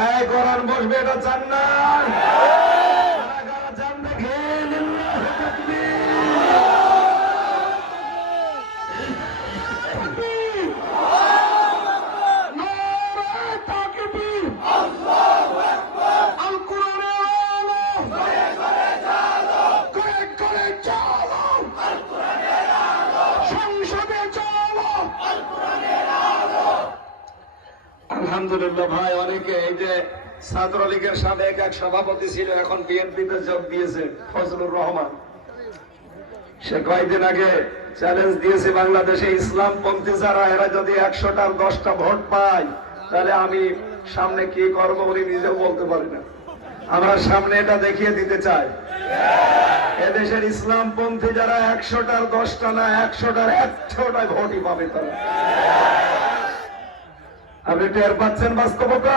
এই কোরআন বসবে, এটা চান না? চান দেখে আলহামদুলিল্লাহ ভাই, অনেকে এই যে ছাত্রলীগের সাবেক এক সভাপতি ছিল, এখন বিএনপিতে যোগ দিয়েছে, ফজলুর রহমান। সে কয়েকদিন আগে চ্যালেঞ্জ দিয়েছে, বাংলাদেশে ইসলাম পন্থী যারা, এরা যদি 100টার 10টা ভোট পায় তাহলে আমি সামনে কি করব উনি নিজেও বলতে পারি না। আমরা সামনে এটা দেখিয়ে দিতে চাই, এদেশের ইসলাম পন্থী যারা 100টার 10টা না, 100টার 100টায় ভোটই পাবে তারা। আপনি টের পাচ্ছেন বাস্তবতা?